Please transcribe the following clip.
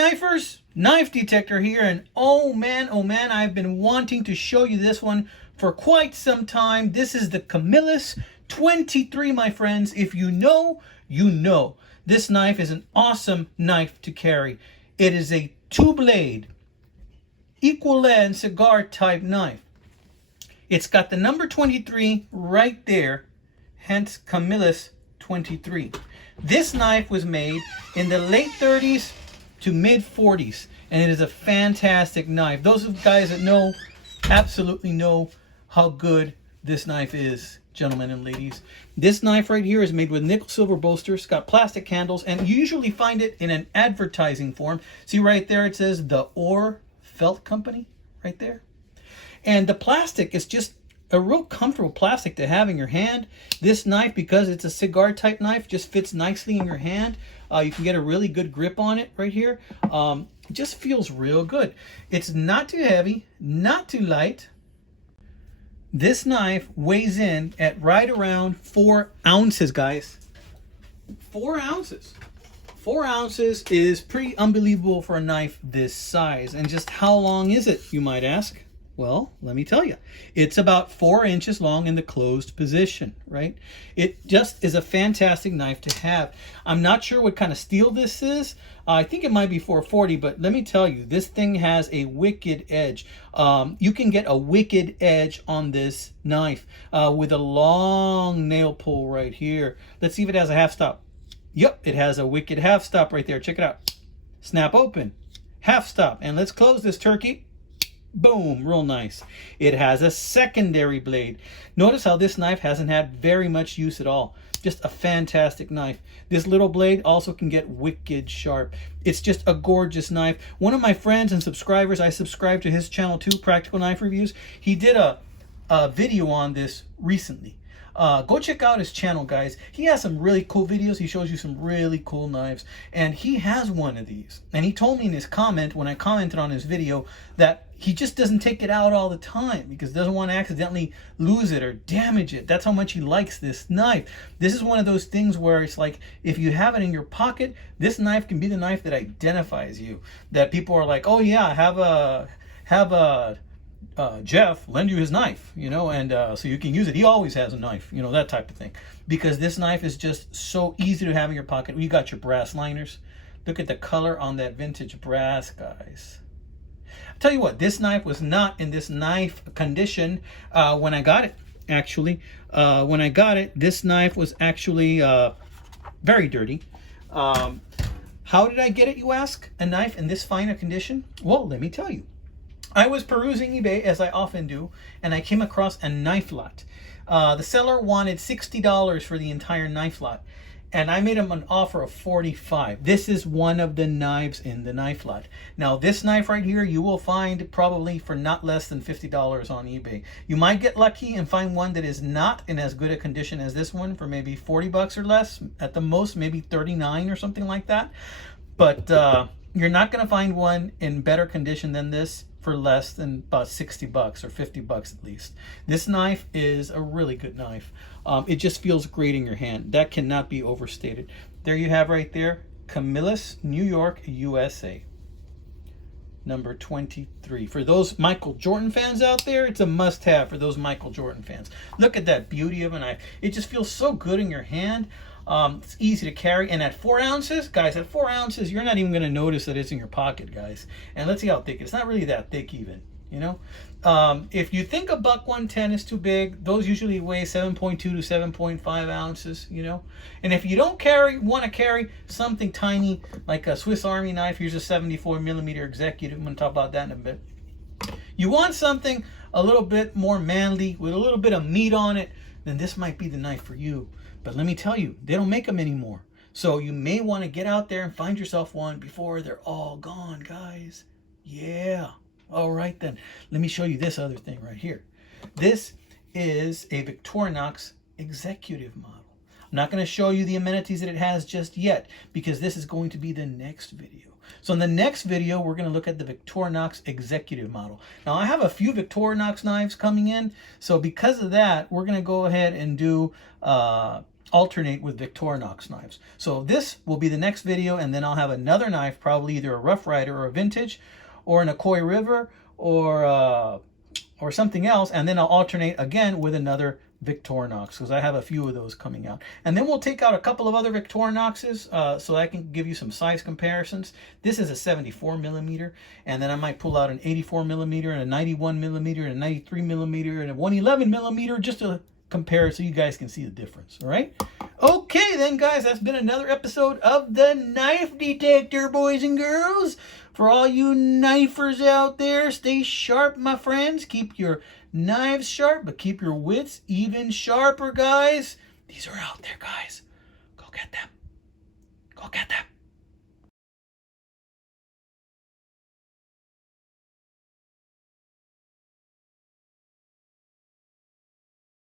knifers, Knife Detector here, and oh man, I've been wanting to show you this one for quite some time. This is the Camillus 23, my friends. If you know, you know. This knife is an awesome knife to carry. It is a two-blade, equal lead cigar type knife. It's got the number 23 right there, hence Camillus 23. This knife was made in the late 30s to mid 40s, and it is a fantastic knife. Those guys that know absolutely know how good this knife is, gentlemen and ladies. This knife right here is made with nickel silver bolsters, got plastic handles, and you usually find it in an advertising form. See right there, it says the Orr Felt Company right there. And the plastic is just a real comfortable plastic to have in your hand. This knife, because it's a cigar type knife, just fits nicely in your hand. You can get a really good grip on it right here. It just feels real good. It's not too heavy, not too light. This knife weighs in at right around 4 ounces, guys. 4 ounces. 4 ounces is pretty unbelievable for a knife this size. And just how long is it, you might ask? Well, let me tell you. It's about 4 inches long in the closed position, right? It just is a fantastic knife to have. I'm not sure what kind of steel this is. I think it might be 440, but let me tell you, this thing has a wicked edge. You can get a wicked edge on this knife with a long nail pull right here. Let's see if it has a half stop. Yep, it has a wicked half stop right there. Check it out. Snap open, half stop, and let's close this turkey. Boom, real nice. It has a secondary blade. Notice how this knife hasn't had very much use at all. Just a fantastic knife. This little blade also can get wicked sharp. It's just a gorgeous knife. One of my friends and subscribers, I subscribe to his channel too, Practical Knife Reviews. He did a video on this recently. Go check out his channel, guys. He has some really cool videos. He shows you some really cool knives, and he has one of these. And he told me in his comment, when I commented on his video, that he just doesn't take it out all the time because he doesn't want to accidentally lose it or damage it. That's how much he likes this knife. This is one of those things where it's like, if you have it in your pocket, this knife can be the knife that identifies you. That people are like, oh yeah, have a Jeff lend you his knife, you know, and so you can use it. He always has a knife, you know, that type of thing. Because this knife is just so easy to have in your pocket. You got your brass liners. Look at the color on that vintage brass, guys. I'll tell you what, this knife was not in this knife condition when I got it, actually. When I got it, this knife was actually very dirty. How did I get it, you ask? A knife in this fine a condition? Well, let me tell you. I was perusing eBay, as I often do, and I came across a knife lot. The seller wanted $60 for the entire knife lot, and I made him an offer of $45. This is one of the knives in the knife lot. Now, this knife right here, you will find probably for not less than $50 on eBay. You might get lucky and find one that is not in as good a condition as this one for maybe 40 bucks or less. At the most, maybe 39 or something like that. But you're not going to find one in better condition than this for less than about 60 bucks or 50 bucks at least. This knife is a really good knife. It just feels great in your hand. That cannot be overstated. There you have right there, Camillus, New York, USA. Number 23. For those Michael Jordan fans out there, it's a must-have for those Michael Jordan fans. Look at that beauty of a knife. It just feels so good in your hand. It's easy to carry, and at 4 ounces, guys, at 4 ounces, you're not even going to notice that it's in your pocket, guys. And let's see how thick. It's not really that thick even, you know. If you think a buck 110 is too big, those usually weigh 7.2 to 7.5 ounces, you know. And if you don't want to carry something tiny like a Swiss Army knife, here's a 74mm executive. I'm going to talk about that in a bit. You want something a little bit more manly with a little bit of meat on it, then this might be the knife for you. But let me tell you, they don't make them anymore. So you may want to get out there and find yourself one before they're all gone, guys. Yeah. All right, then. Let me show you this other thing right here. This is a Victorinox executive model. I'm not going to show you the amenities that it has just yet because this is going to be the next video. So in the next video, we're going to look at the Victorinox executive model. Now I have a few Victorinox knives coming in, so because of that, we're going to go ahead and do alternate with Victorinox knives. So this will be the next video, and then I'll have another knife, probably either a Rough Rider or a vintage, or an Akoi River, or something else, and then I'll alternate again with another Victorinox, because I have a few of those coming out. And then we'll take out a couple of other Victorinoxes so I can give you some size comparisons. This is a 74 millimeter, and then I might pull out an 84 millimeter and a 91 millimeter and a 93 millimeter and a 111 millimeter just to compare so you guys can see the difference. All right? Okay then, guys, that's been another episode of the Knife Detector, boys and girls. For all you knifers out there, stay sharp, my friends. Keep your knives sharp, but keep your wits even sharper, guys. These are out there, guys.